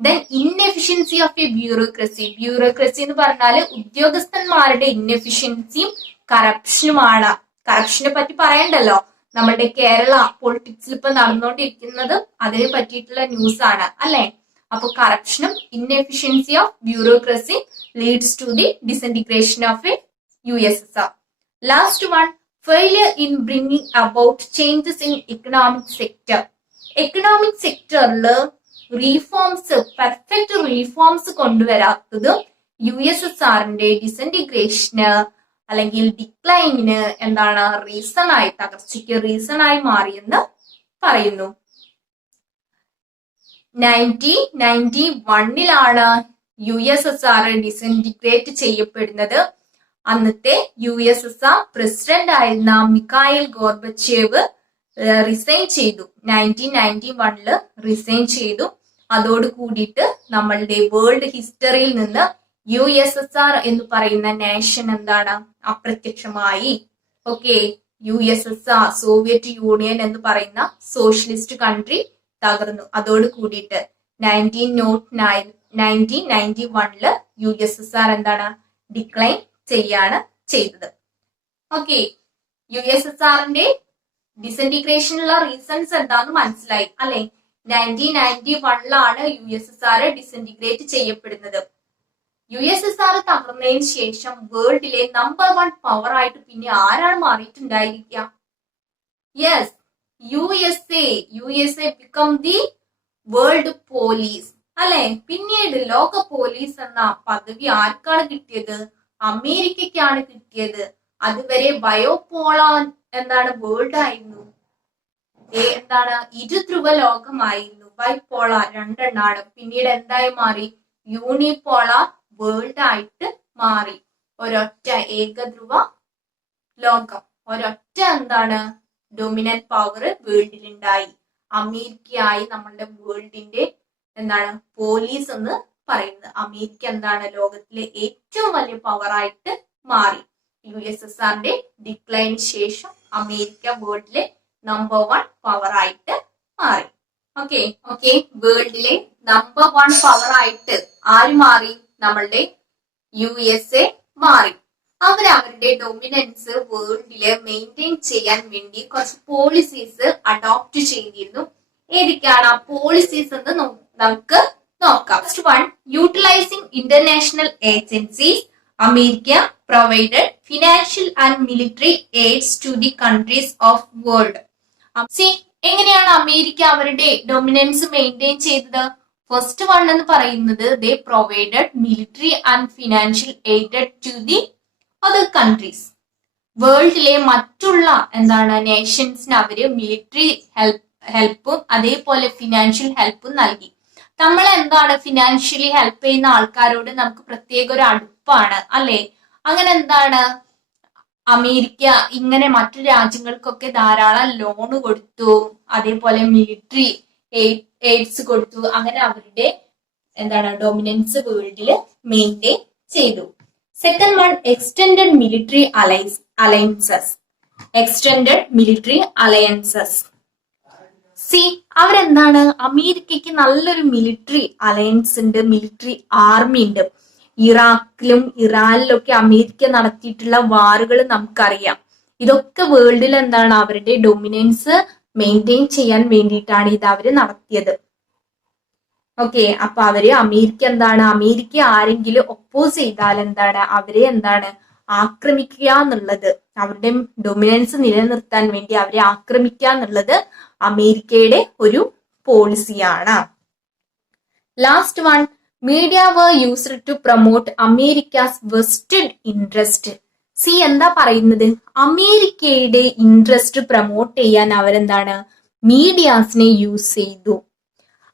then inefficiency of a bureaucracy. Bureaucracy എന്ന് പറഞ്ഞാൽ ഉദ്യോഗസ്ഥന്മാരുടെ ഇൻഎഫിഷ്യൻസിയും കറപ്ഷനുമാണ്. കറപ്ഷനെ പറ്റി പറയണ്ടല്ലോ, നമ്മുടെ കേരള പൊളിറ്റിക്സിൽ ഇപ്പൊ നടന്നുകൊണ്ടിരിക്കുന്നത് അതിനെ പറ്റിയിട്ടുള്ള ന്യൂസ് ആണ് അല്ലെ. അപ്പൊ കറപ്ഷനും inefficiency of bureaucracy leads to the disintegration of a USSR. Last one, failure in bringing about changes in economic sector. Economic സെക്ടറിൽ റീഫോംസ്, പെർഫെക്റ്റ് റീഫോംസ് കൊണ്ടുവരാത്തത് USSRന്റെ ഡിസന്റിഗ്രേഷന് അല്ലെങ്കിൽ ഡിക്ലൈനിന് എന്താണ് റീസൺ ആയി, തകർച്ചയ്ക്ക് റീസൺ ആയി മാറിയെന്ന് പറയുന്നു. 1991 USSR ഡിസന്റിഗ്രേറ്റ് ചെയ്യപ്പെടുന്നത്. അന്നത്തെ USSR പ്രസിഡന്റ് ആയിരുന്ന മിഖായിൽ ഗോർബച്ചേവ് റിസൈൻ ചെയ്തു. 1991 റിസൈൻ ചെയ്തു. അതോട് കൂടിയിട്ട് നമ്മളുടെ വേൾഡ് ഹിസ്റ്ററിയിൽ നിന്ന് USSR എന്ന് പറയുന്ന നേഷൻ എന്താണ്, അപ്രത്യക്ഷമായി. ഓക്കെ, USSR സോവിയറ്റ് യൂണിയൻ എന്ന് പറയുന്ന സോഷ്യലിസ്റ്റ് കൺട്രി തകർന്നു. അതോട് കൂടിയിട്ട് 1991 USSR എന്താണ്, ഡിക്ലൈൻ ചെയ്യാണ് ചെയ്തത്. ഓക്കെ, USSRന്റെ ഡിസന്റിഗ്രേഷനുള്ള റീസൺസ് എന്താന്ന് മനസ്സിലായി അല്ലെ. 1991 USSR ഡിസന്റിഗ്രേറ്റ് ചെയ്യപ്പെടുന്നത്. USSR തകർന്നതിന് ശേഷം വേൾഡിലെ നമ്പർ 1 പവർ ആയിട്ട് പിന്നെ ആരാണ് മാറിയിട്ടുണ്ടായിരിക്കുക? Yes, USA become the world police അല്ലെ. പിന്നീട് ലോക പോലീസ് എന്ന പദവി ആർക്കാണ് കിട്ടിയത്? അമേരിക്കയ്ക്കാണ് കിട്ടിയത്. അതുവരെ ബയോപോളാർ എന്താണ്, വേൾഡ് ആയിരുന്നു. എന്താണ്, ഇരുധ്രുവ ലോകമായിരുന്നു. ബൈപോളാർ രണ്ടെണ്ണാണ്. പിന്നീട് എന്തായി മാറി? യൂണിപോളാർ വേൾഡ് ആയിട്ട് മാറി. ഒരൊറ്റ ഏകധ്രുവ ലോകം, ഒരൊറ്റ എന്താണ് ഡൊമിനന്റ് പവർ വേൾഡിലുണ്ടായി. അമേരിക്കയായി നമ്മളുടെ വേൾഡിന്റെ എന്താണ് പോലീസ് എന്ന് പറയുന്നത്. അമേരിക്ക എന്താണ് ലോകത്തിലെ ഏറ്റവും വലിയ പവർ ആയിട്ട് മാറി. USSRന്റെ ഡിക്ലൈന് ശേഷം അമേരിക്ക വേൾഡിലെ നമ്പർ 1 പവർ ആയിട്ട് മാറി. ഓക്കെ, വേൾഡിലെ നമ്പർ 1 പവർ ആയിട്ട് ആര് മാറി? നമ്മളുടെ USA മാറി. അവരുടെ ഡൊമിനൻസ് വേൾഡില് മെയിൻറ്റെയിൻ ചെയ്യാൻ വേണ്ടി കുറച്ച് പോളിസീസ് അഡോപ്റ്റ് ചെയ്തിരുന്നു. ഏതൊക്കെയാണ് ആ പോളിസീസ് എന്ന് നമുക്ക് നോക്കാം. First one, utilizing international agencies. America provided financial and military aids to the countries of world. എങ്ങനെയാണ് അമേരിക്ക അവരുടെ ഡൊമിനൻസ് മെയിൻറ്റെയിൻ ചെയ്തത്? ഫസ്റ്റ് വൺ എന്ന് പറയുന്നത് they provided military and financial aid to the other countries. വേൾഡിലെ മറ്റുള്ള എന്താണ് നേഷൻസിന് അവര് military ഹെൽപ്പും അതേപോലെ ഫിനാൻഷ്യൽ ഹെൽപ്പും നൽകി. നമ്മൾ എന്താണ് ഫിനാൻഷ്യലി ഹെൽപ്പ് ചെയ്യുന്ന ആൾക്കാരോട് നമുക്ക് പ്രത്യേക ഒരു അടുപ്പാണ് അല്ലെ. അങ്ങനെ എന്താണ് അമേരിക്ക ഇങ്ങനെ മറ്റു രാജ്യങ്ങൾക്കൊക്കെ ധാരാളം ലോണ് കൊടുത്തു, അതേപോലെ മിലിറ്ററി എയ്ഡ്സ് കൊടുത്തു. അങ്ങനെ അവരുടെ എന്താണ് ഡൊമിനൻസ് വേൾഡിൽ മെയിൻറ്റെയിൻ ചെയ്തു. Second one extended military alliances. Extended military alliances. C അവരെന്താണ് അമേരിക്കയ്ക്ക് നല്ലൊരു മിലിറ്ററി അലയൻസ് ഉണ്ട്, മിലിറ്ററി ആർമി ഉണ്ട്. ഇറാഖിലും ഇറാനിലും ഒക്കെ അമേരിക്ക നടത്തിയിട്ടുള്ള വാറുകൾ നമുക്കറിയാം. ഇതൊക്കെ വേൾഡിൽ എന്താണ് അവരുടെ ഡൊമിനൻസ് മെയിൻറ്റെയിൻ ചെയ്യാൻ വേണ്ടിയിട്ടാണ് ഇത് അവര് നടത്തിയത്. ഓക്കെ, അപ്പൊ അവര് അമേരിക്ക എന്താണ് അമേരിക്ക ആരെങ്കിലും ഒപ്പോസ് ചെയ്താൽ എന്താണ് അവരെ എന്താണ് ആക്രമിക്കുക എന്നുള്ളത്, അവരുടെ ഡൊമിനൻസ് നിലനിർത്താൻ വേണ്ടി അവരെ ആക്രമിക്കുക എന്നുള്ളത് അമേരിക്കയുടെ ഒരു പോളിസിയാണ്. Last one media were used to promote America's vested interest. See എന്താ പറയുന്നത്, അമേരിക്കയുടെ ഇൻട്രസ്റ്റ് പ്രൊമോട്ട് ചെയ്യാൻ അവരെന്താണ് മീഡിയാസിനെ യൂസ് ചെയ്തു.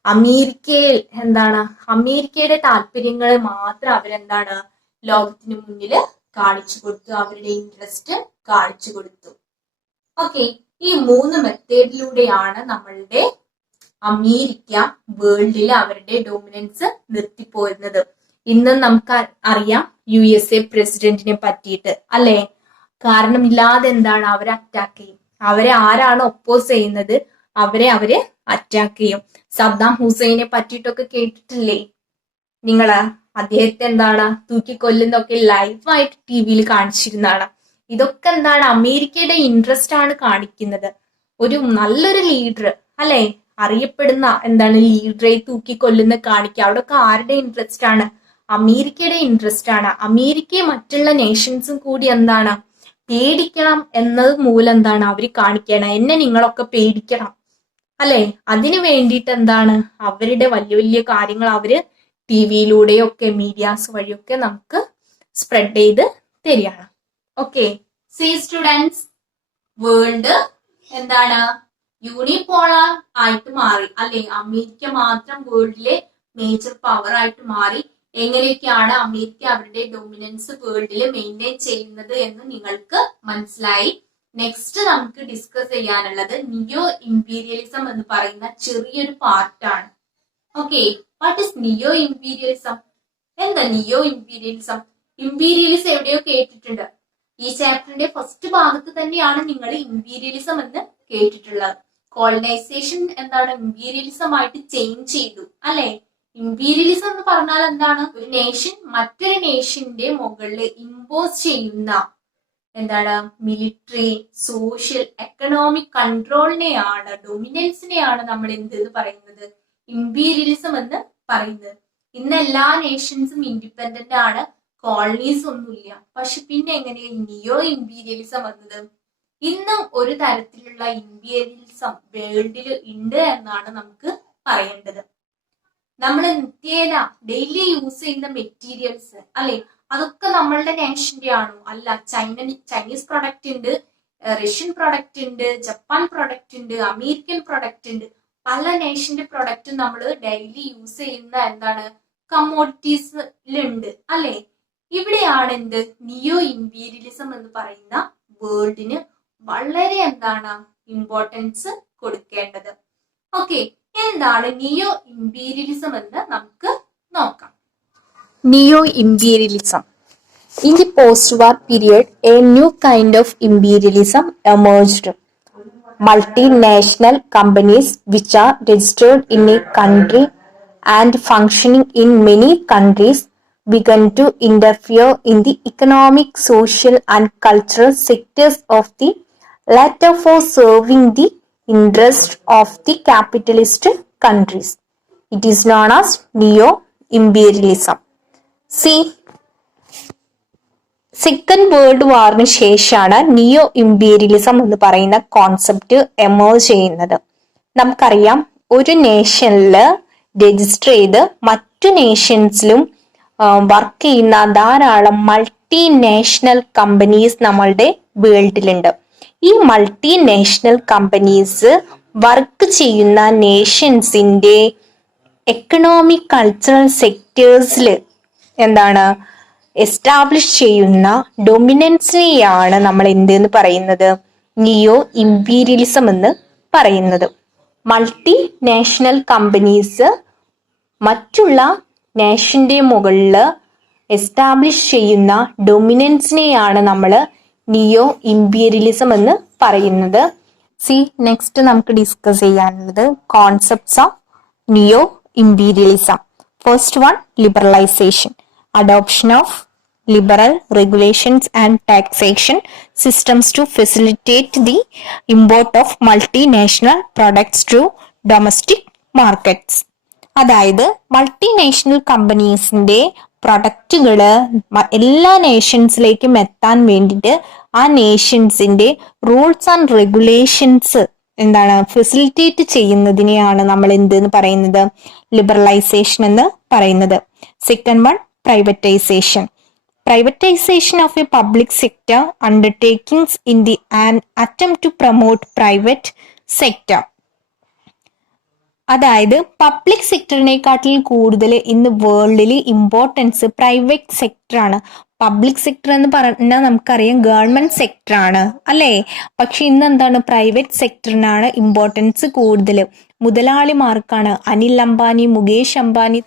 അമേരിക്കയിൽ എന്താണ് അമേരിക്കയുടെ താല്പര്യങ്ങൾ മാത്രം അവരെന്താണ് ലോകത്തിന് മുന്നിൽ കാണിച്ചു കൊടുത്തു, അവരുടെ ഇൻട്രസ്റ്റ് കാണിച്ചു കൊടുത്തു. ഓക്കെ, ഈ 3 മെത്തേഡിലൂടെയാണ് നമ്മളുടെ അമേരിക്ക വേൾഡിൽ അവരുടെ ഡോമിനൻസ് നിർത്തിപ്പോരുന്നത്. ഇന്ന് നമുക്ക് അറിയാം USA പ്രസിഡന്റിനെ പറ്റിയിട്ട് അല്ലെ. കാരണമില്ലാതെ എന്താണ് അവരെ അറ്റാക്ക് ചെയ്യും. അവരെ ആരാണ് ഒപ്പോസ് ചെയ്യുന്നത് അവരെ അറ്റാക്ക് ചെയ്യും. സദ്ദാം ഹുസൈനെ പറ്റിയിട്ടൊക്കെ കേട്ടിട്ടില്ലേ നിങ്ങള്? അദ്ദേഹത്തെ എന്താണ് തൂക്കിക്കൊല്ലുന്നൊക്കെ ലൈവായിട്ട് TV കാണിച്ചിരുന്നതാണ്. ഇതൊക്കെ എന്താണ് അമേരിക്കയുടെ ഇൻട്രസ്റ്റ് ആണ് കാണിക്കുന്നത്. ഒരു നല്ലൊരു ലീഡർ അല്ലെ, അറിയപ്പെടുന്ന എന്താണ് ലീഡറെ തൂക്കിക്കൊല്ലുന്ന കാണിക്കുക, അവിടെയൊക്കെ ആരുടെ ഇൻട്രസ്റ്റ് ആണ്? അമേരിക്കയുടെ ഇൻട്രസ്റ്റ് ആണ്. അമേരിക്കയെ മറ്റുള്ള നേഷൻസും കൂടി എന്താണ് പേടിക്കണം എന്നത് മൂലം എന്താണ് അവര് കാണിക്കണം, എന്നെ നിങ്ങളൊക്കെ പേടിക്കണം അല്ലെ. അതിനു വേണ്ടിയിട്ട് എന്താണ് അവരുടെ വലിയ വലിയ കാര്യങ്ങൾ അവര് TV മീഡിയാസ് വഴിയൊക്കെ നമുക്ക് സ്പ്രെഡ് ചെയ്ത് തരികയാണ്. ഓക്കെ, സി സ്റ്റുഡൻസ്, വേൾഡ് എന്താണ് യൂണിപോളാർ ആയിട്ട് മാറി അല്ലെ. അമേരിക്ക മാത്രം വേൾഡിലെ മേജർ പവർ ആയിട്ട് മാറി. എങ്ങനെയൊക്കെയാണ് അമേരിക്ക അവരുടെ ഡൊമിനൻസ് വേൾഡിൽ മെയിൻറ്റെയിൻ ചെയ്യുന്നത് എന്ന് നിങ്ങൾക്ക് മനസ്സിലായി. നെക്സ്റ്റ് നമുക്ക് ഡിസ്കസ് ചെയ്യാനുള്ളത് നിയോ ഇംപീരിയലിസം എന്ന് പറയുന്ന ചെറിയൊരു പാർട്ടാണ്. Okay, what is neo imperialism? എന്താ നിയോ ഇംപീരിയലിസം? ഇംപീരിയലിസം എവിടെയോ കേട്ടിട്ടുണ്ട്. ഈ ചാപ്റ്ററിന്റെ ഫസ്റ്റ് ഭാഗത്ത് തന്നെയാണ് നിങ്ങൾ ഇംപീരിയലിസം എന്ന് കേട്ടിട്ടുള്ളത്. കോളനൈസേഷൻ എന്താണ് ഇംപീരിയലിസം ആയിട്ട് ചേഞ്ച് ചെയ്തു അല്ലെ. ഇംപീരിയലിസം എന്ന് പറഞ്ഞാൽ എന്താണ് ഒരു നേഷൻ മറ്റൊരു നേഷന്റെ മുകളിൽ ഇമ്പോസ് ചെയ്യുന്ന എന്താണ് മിലിറ്ററി, സോഷ്യൽ, എക്കണോമിക് കൺട്രോളിനെയാണ്, ഡൊമിനൻസിനെയാണ് നമ്മൾ എന്ത് പറയുന്നത് ഇംപീരിയലിസം എന്ന് പറയുന്നത്. ഇന്ന് എല്ലാ നേഷൻസും ഇൻഡിപെൻഡന്റ് ആണ്, കോളനീസ് ഒന്നുമില്ല. പക്ഷെ പിന്നെ എങ്ങനെയാ നിയോ ഇംപീരിയലിസം വന്നത്? ഇന്നും ഒരു തരത്തിലുള്ള ഇംപീരിയലിസം വേൾഡിൽ ഉണ്ട് എന്നാണ് നമുക്ക് പറയേണ്ടത്. നമ്മൾ നിത്യേന ഡെയിലി യൂസ് ചെയ്യുന്ന മെറ്റീരിയൽസ് അല്ലെ, അതൊക്കെ നമ്മളുടെ നേഷന്റെ ആണോ? അല്ല. ചൈനീസ് പ്രൊഡക്റ്റ് ഉണ്ട്, റഷ്യൻ പ്രൊഡക്റ്റ് ഉണ്ട്, ജപ്പാൻ പ്രൊഡക്റ്റ് ഉണ്ട്, അമേരിക്കൻ പ്രൊഡക്റ്റ് ഉണ്ട്. പല നേഷന്റെ പ്രൊഡക്റ്റും നമ്മൾ ഡെയിലി യൂസ് ചെയ്യുന്ന എന്താണ് കമ്മോഡിറ്റീസിലുണ്ട് അല്ലെ. ഇവിടെയാണ് എന്ത് നിയോ ഇംപീരിയലിസം എന്ന് പറയുന്ന വേർഡിന് വളരെ എന്താണ് ഇമ്പോർട്ടൻസ് കൊടുക്കേണ്ടത്. ഓക്കെ, എന്താണ് നിയോ ഇംപീരിയലിസം എന്ന് നമുക്ക് നോക്കാം. Neo imperialism. In the post-war period, a new kind of imperialism emerged. Multinational companies which are registered in a country and functioning in many countries began to interfere in the economic, social and cultural sectors of the latter for serving the interests of the capitalist countries. It is known as neo-imperialism. See second world വാറിന് ശേഷമാണ് neo imperialism എന്ന് പറയുന്ന concept emerge ചെയ്യുന്നത്. നമുക്കറിയാം ഒരു നേഷനിൽ register ചെയ്ത് മറ്റു നേഷൻസിലും work ചെയ്യുന്ന ധാരാളം മൾട്ടിനാഷണൽ കമ്പനീസ് നമ്മളുടെ വേൾഡിലുണ്ട്. ഈ മൾട്ടിനാഷണൽ കമ്പനീസ് വർക്ക് ചെയ്യുന്ന നേഷൻസിന്റെ എക്കണോമിക്, കൾച്ചറൽ സെക്ടേഴ്സിൽ എന്താണ് എസ്റ്റാബ്ലിഷ് ചെയ്യുന്ന ഡൊമിനൻസിനെയാണ് നമ്മൾ എന്തെന്ന് പറയുന്നത് നിയോ ഇംപീരിയലിസം എന്ന് പറയുന്നത്. മൾട്ടി നാഷണൽ കമ്പനീസ് മറ്റുള്ള നേഷന്റെ മുകളിൽ എസ്റ്റാബ്ലിഷ് ചെയ്യുന്ന ഡൊമിനൻസിനെയാണ് നമ്മൾ നിയോ ഇമ്പീരിയലിസം എന്ന് പറയുന്നത്. നെക്സ്റ്റ് നമുക്ക് ഡിസ്കസ് ചെയ്യാനുള്ളത് concepts of neo imperialism. First one, liberalisation, adoption of liberal regulations and taxation systems to facilitate the import of multinational products to domestic markets. അതായത് multinational കമ്പനീസിന്റെ പ്രൊഡക്റ്റുകൾ എല്ലാ നേഷൻസിലേക്കും എത്താൻ വേണ്ടിയിട്ട് ആ നേഷൻസിന്റെ റൂൾസ് ആൻഡ് റെഗുലേഷൻസ് ഫെസിലിറ്റേറ്റ് ചെയ്യുന്നതിനെയാണ് നമ്മൾ എന്തെന്ന് പറയുന്നത്, ലിബറലൈസേഷൻ എന്ന് പറയുന്നത്. Second one, privatisation. Privatization of a public sector undertakings in an attempt to promote private sector. അതായത് പബ്ലിക് സെക്ടറിനെക്കാട്ടിൽ കൂടുതൽ ഇന്ന് വേൾഡിൽ ഇമ്പോർട്ടൻസ് പ്രൈവറ്റ് സെക്ടറാണ്. പബ്ലിക് സെക്ടർ എന്ന് പറഞ്ഞാൽ നമുക്കറിയാം ഗവൺമെന്റ് സെക്ടർ ആണ് അല്ലേ. പക്ഷെ ഇന്ന് എന്താണ്, പ്രൈവറ്റ് സെക്ടറിനാണ് ഇമ്പോർട്ടൻസ് കൂടുതൽ. മുതലാളിമാർക്കാണ്. അനിൽ അംബാനി, മുകേഷ് അംബാനി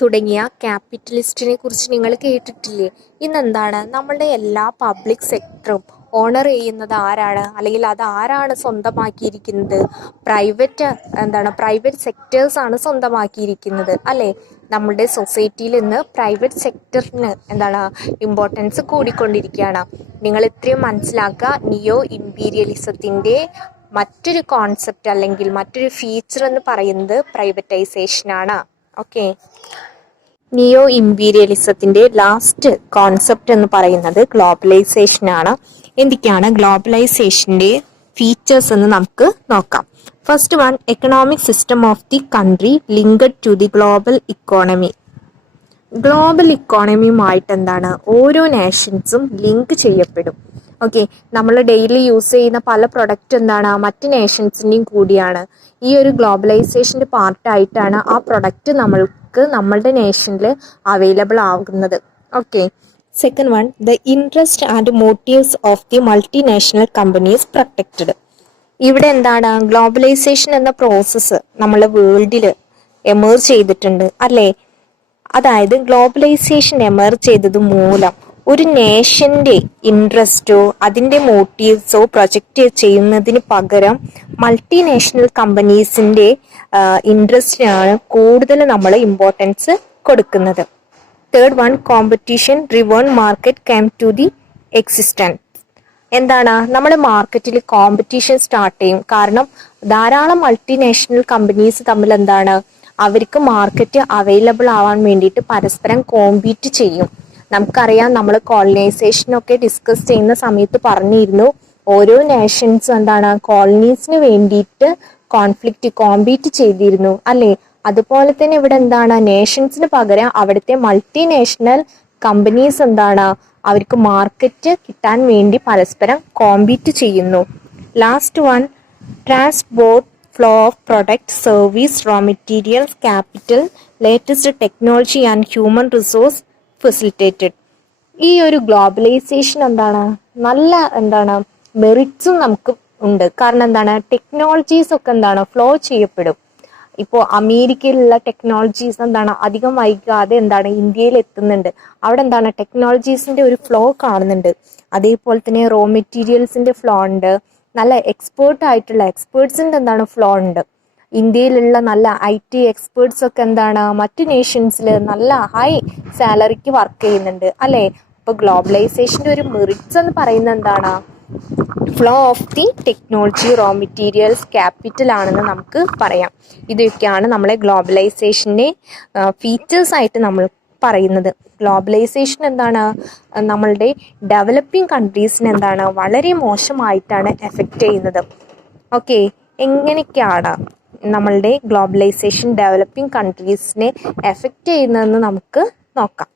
തുടങ്ങിയ ക്യാപിറ്റലിസ്റ്റിനെ കുറിച്ച് നിങ്ങൾ കേട്ടിട്ടില്ലേ? ഇന്നെന്താണ്, നമ്മളുടെ എല്ലാ പബ്ലിക് സെക്ടറും ഓണർ ചെയ്യുന്നത് ആരാണ്, അല്ലെങ്കിൽ അത് ആരാണ് സ്വന്തമാക്കിയിരിക്കുന്നത്? പ്രൈവറ്റ് സെക്ടേഴ്സ് ആണ് സ്വന്തമാക്കിയിരിക്കുന്നത് അല്ലേ. നമ്മളുടെ സൊസൈറ്റിയിൽ ഇന്ന് പ്രൈവറ്റ് സെക്ടറിന് ഇമ്പോർട്ടൻസ് കൂടിക്കൊണ്ടിരിക്കുകയാണ്. നിങ്ങൾ ഇത്രയും മനസ്സിലാക്കുക. നിയോ ഇമ്പീരിയലിസത്തിന്റെ മറ്റൊരു കോൺസെപ്റ്റ് അല്ലെങ്കിൽ മറ്റൊരു ഫീച്ചർ എന്ന് പറയുന്നത് പ്രൈവറ്റൈസേഷൻ ആണ്. ഓക്കെ, നിയോ ഇമ്പീരിയലിസത്തിന്റെ ലാസ്റ്റ് കോൺസെപ്റ്റ് എന്ന് പറയുന്നത് ഗ്ലോബലൈസേഷൻ ആണ്. എന്തൊക്കെയാണ് ഗ്ലോബലൈസേഷന്റെ ഫീച്ചേഴ്സ് എന്ന് നമുക്ക് നോക്കാം. First one, economic system of the country linked to the global economy. Global ഇക്കോണമിയുമായിട്ട് ഓരോ നേഷൻസും ലിങ്ക് ചെയ്യപ്പെടും. ഓക്കെ, നമ്മൾ ഡെയിലി യൂസ് ചെയ്യുന്ന പല പ്രൊഡക്റ്റ് മറ്റ് നേഷൻസിൻ്റെയും കൂടിയാണ്. ഈ ഒരു ഗ്ലോബലൈസേഷൻ്റെ പാർട്ടായിട്ടാണ് ആ പ്രൊഡക്റ്റ് നമ്മളുടെ നേഷനിൽ അവൈലബിൾ ആകുന്നത്. Okay, second one, the interest and motifs of the multinational companies protected. ഇവിടെ ഗ്ലോബലൈസേഷൻ എന്ന പ്രോസസ്സ് നമ്മളെ വേൾഡിൽ എമേർജ് ചെയ്തിട്ടുണ്ട് അല്ലേ. അതായത് ഗ്ലോബലൈസേഷൻ എമേർജ് ചെയ്തത് മൂലം ഒരു നേഷന്റെ ഇൻട്രസ്റ്റോ അതിന്റെ മോട്ടീവ്സോ പ്രൊജക്റ്റ് ചെയ്യുന്നതിന് പകരം മൾട്ടിനാഷണൽ കമ്പനീസിന്റെ ഇൻട്രസ്റ്റിനാണ് കൂടുതൽ നമ്മൾ ഇമ്പോർട്ടൻസ് കൊടുക്കുന്നത്. Third one, competition driven market come to the existence. നമ്മുടെ മാർക്കറ്റിൽ കോമ്പറ്റീഷൻ സ്റ്റാർട്ട് ചെയ്യും. കാരണം ധാരാളം മൾട്ടിനാഷണൽ കമ്പനീസ് തമ്മിൽ അവർക്ക് മാർക്കറ്റ് അവൈലബിൾ ആവാൻ വേണ്ടിയിട്ട് പരസ്പരം കോമ്പീറ്റ് ചെയ്യും. നമുക്കറിയാം, നമ്മൾ കോളനൈസേഷനൊക്കെ ഡിസ്കസ് ചെയ്യുന്ന സമയത്ത് പറഞ്ഞിരുന്നു, ഓരോ നേഷൻസും കോളനീസിന് വേണ്ടിയിട്ട് കോമ്പീറ്റ് ചെയ്തിരുന്നു അല്ലേ. അതുപോലെ തന്നെ ഇവിടെ നേഷൻസിന് പകരം അവിടുത്തെ മൾട്ടിനാഷണൽ കമ്പനീസ് അവർക്ക് മാർക്കറ്റ് കിട്ടാൻ വേണ്ടി പരസ്പരം കോമ്പീറ്റ് ചെയ്യുന്നു. Last one, transport flow of product, service, raw materials, capital, latest technology and human resource facilitated. ഈ ഒരു ഗ്ലോബലൈസേഷൻ നല്ല മെറിറ്റ്സും നമുക്ക് ഉണ്ട്. കാരണം ടെക്നോളജീസ് ഒക്കെ ഫ്ലോ ചെയ്യപ്പെടും. ഇപ്പോൾ അമേരിക്കയിലുള്ള ടെക്നോളജീസ് അധികം വൈകാതെ ഇന്ത്യയിൽ എത്തുന്നുണ്ട്. അവിടെ ടെക്നോളജീസിന്റെ ഒരു ഫ്ലോ കാണുന്നുണ്ട്. അതേപോലെ തന്നെ റോ മെറ്റീരിയൽസിന്റെ ഫ്ലോ ഉണ്ട്. നല്ല എക്സ്പേർട്സിന്റെ ഫ്ലോ ഉണ്ട്. ഇന്ത്യയിലുള്ള നല്ല IT എക്സ്പേർട്സ് ഒക്കെ മറ്റു നേഷൻസിൽ നല്ല ഹൈ സാലറിക്ക് വർക്ക് ചെയ്യുന്നുണ്ട് അല്ലേ. അപ്പോൾ ഗ്ലോബലൈസേഷന്റെ ഒരു മെറിറ്റ്സ് എന്ന് പറയുന്നത് flow of the technology, raw materials, capital ആണെന്ന് നമുക്ക് പറയാം. ഇതൊക്കെയാണ് നമ്മളെ ഗ്ലോബലൈസേഷന്റെ ഫീച്ചേഴ്സ് ആയിട്ട് നമ്മൾ പറയുന്നത്. ഗ്ലോബലൈസേഷൻ നമ്മളുടെ ഡെവലപ്പിംഗ് കൺട്രീസിന് വളരെ മോശമായിട്ടാണ് എഫക്റ്റ് ചെയ്യുന്നത്. ഓക്കെ, എങ്ങനെയൊക്കെയാണ് നമ്മളുടെ ഗ്ലോബലൈസേഷൻ ഡെവലപ്പിംഗ് കൺട്രീസിനെ എഫക്റ്റ് ചെയ്യുന്നതെന്ന് നമുക്ക് നോക്കാം.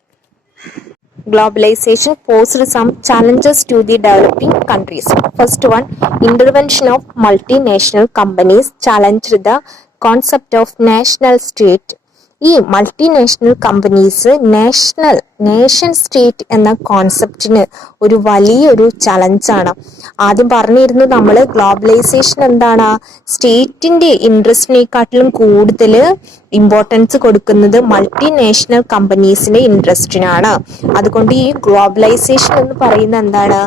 Globalization posed some challenges to the developing countries. First one, intervention of multinational companies challenged the concept of national state. ഈ മൾട്ടിനാഷണൽ കമ്പനീസ് നേഷൻ സ്റ്റേറ്റ് എന്ന കോൺസെപ്റ്റിന് ഒരു വലിയൊരു ചലഞ്ചാണ്. ആദ്യം പറഞ്ഞിരുന്നു നമ്മൾ ഗ്ലോബലൈസേഷൻ എന്താണ്, സ്റ്റേറ്റിന്റെ ഇൻട്രസ്റ്റിനെക്കാട്ടിലും കൂടുതൽ ഇമ്പോർട്ടൻസ് കൊടുക്കുന്നത് മൾട്ടിനാഷണൽ കമ്പനീസിന്റെ ഇൻട്രസ്റ്റിനാണ്. അതുകൊണ്ട് ഈ ഗ്ലോബലൈസേഷൻ എന്ന് പറയുന്നത് എന്താണ്,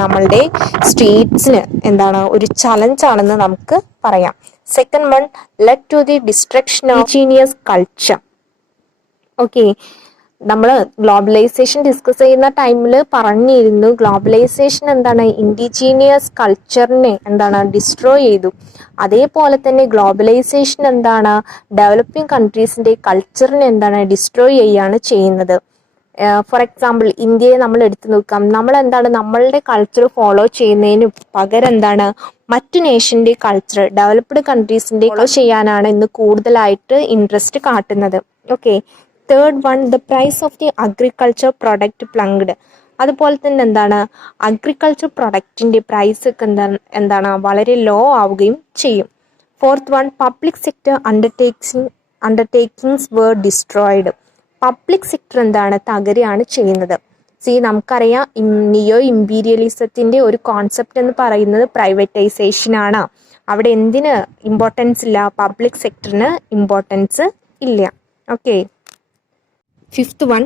നമ്മളുടെ സ്റ്റേറ്റ്സിന് എന്താണ് ഒരു ചലഞ്ചാണെന്ന് നമുക്ക് പറയാം. Second one, led to the destruction of indigenous culture. Okay, നമ്മൾ ഗ്ലോബലൈസേഷൻ ഡിസ്കസ് ചെയ്യുന്ന ടൈമിൽ പറഞ്ഞിരുന്നു ഗ്ലോബലൈസേഷൻ എന്താണ്, ഇൻഡിജീനിയസ് കൾച്ചറിനെ എന്താണ് ഡിസ്ട്രോയ് ചെയ്തു. അതേപോലെ തന്നെ ഗ്ലോബലൈസേഷൻ എന്താണ്, ഡെവലപ്പിംഗ് കൺട്രീസിന്റെ കൾച്ചറിനെ എന്താണ് ഡിസ്ട്രോയ് ചെയ്യുകയാണ് ചെയ്യുന്നത്. ഫോർ എക്സാമ്പിൾ ഇന്ത്യയെ നമ്മൾ എടുത്തു നോക്കാം. നമ്മൾ എന്താണ് നമ്മളുടെ കൾച്ചർ ഫോളോ ചെയ്യുന്നതിന് പകരം എന്താണ് മറ്റു നേഷന്റെ കൾച്ചർ, ഡെവലപ്ഡ് കൺട്രീസിന്റെ ഫോളോ ചെയ്യാനാണ് ഇന്ന് കൂടുതലായിട്ട് ഇൻട്രസ്റ്റ് കാട്ടുന്നത്. Okay, third one, the price of the agriculture product plunged. അതുപോലെ തന്നെ എന്താണ് അഗ്രികൾച്ചർ പ്രൊഡക്റ്റിന്റെ പ്രൈസ് ഒക്കെ എന്താണ് വളരെ ലോ ആവുകയും ചെയ്യും. Fourth one, public sector undertakings were destroyed. Public sector എന്താണ് തകരുകയാണ് ചെയ്യുന്നത്. നമുക്കറിയാം നിയോ ഇമ്പീരിയലിസത്തിന്റെ ഒരു കോൺസെപ്റ്റ് എന്ന് പറയുന്നത് പ്രൈവറ്റൈസേഷൻ ആണ്. അവിടെ എന്തിന് ഇമ്പോർട്ടൻസ് ഇല്ല, പബ്ലിക് സെക്ടറിന് ഇമ്പോർട്ടൻസ് ഇല്ല. Okay, fifth one,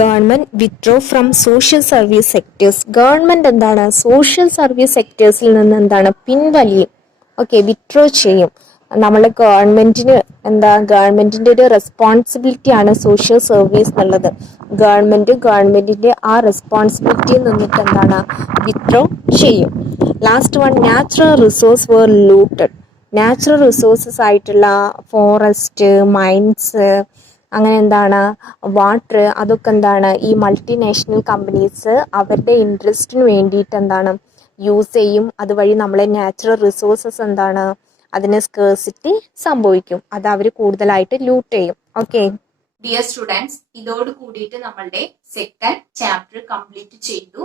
government withdraw from social service sectors. Government എന്താണ് സോഷ്യൽ സർവീസ് സെക്ടേഴ്സിൽ നിന്ന് എന്താണ് പിൻവലിയും. ഓക്കെ, വിത്ഡ്രോ ചെയ്യും. നമ്മളെ ഗവൺമെന്റിന്റെ ഒരു റെസ്പോൺസിബിലിറ്റി ആണ് സോഷ്യൽ സർവീസ് എന്നുള്ളത്. ഗവൺമെന്റിന്റെ ആ റെസ്പോൺസിബിലിറ്റിയിൽ നിന്നിട്ട് എന്താണ് വിത്ഡ്രോ ചെയ്യും. Last one, natural resource were looted. Natural resources ആയിട്ടുള്ള ഫോറസ്റ്റ്, മൈൻസ്, അങ്ങനെ എന്താണ് വാട്ടർ, അതൊക്കെ എന്താണ് ഈ മൾട്ടിനാഷണൽ കമ്പനീസ് അവരുടെ ഇൻട്രസ്റ്റിന് വേണ്ടിയിട്ട് എന്താണ് യൂസ് ചെയ്യും. അതുവഴി നമ്മളെ നാച്ചുറൽ റിസോഴ്സസ് എന്താണ് അതിന് സ്കേഴ്സിറ്റി സംഭവിക്കും. അത് അവർ കൂടുതലായിട്ട് ലൂട്ട് ചെയ്യും. ഓക്കെ ഡിയർ സ്റ്റുഡൻസ്, ഇതോട് കൂടിയിട്ട് നമ്മളുടെ സെക്കൻഡ് ചാപ്റ്റർ കംപ്ലീറ്റ് ചെയ്തു.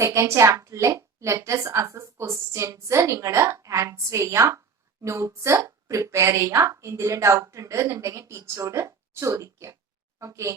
സെക്കൻഡ് ചാപ്റ്ററിലെ ലെറ്റസ് അസസ് ക്വസ്റ്റ്യൻസ് നിങ്ങൾ ആൻസർ ചെയ്യുക, നോട്ട്സ് പ്രിപ്പയർ ചെയ്യുക. എന്തെങ്കിലും ഡൗട്ട് ഉണ്ട് എന്നുണ്ടെങ്കിൽ ടീച്ചറോട് ചോദിക്കുക. ഓക്കെ.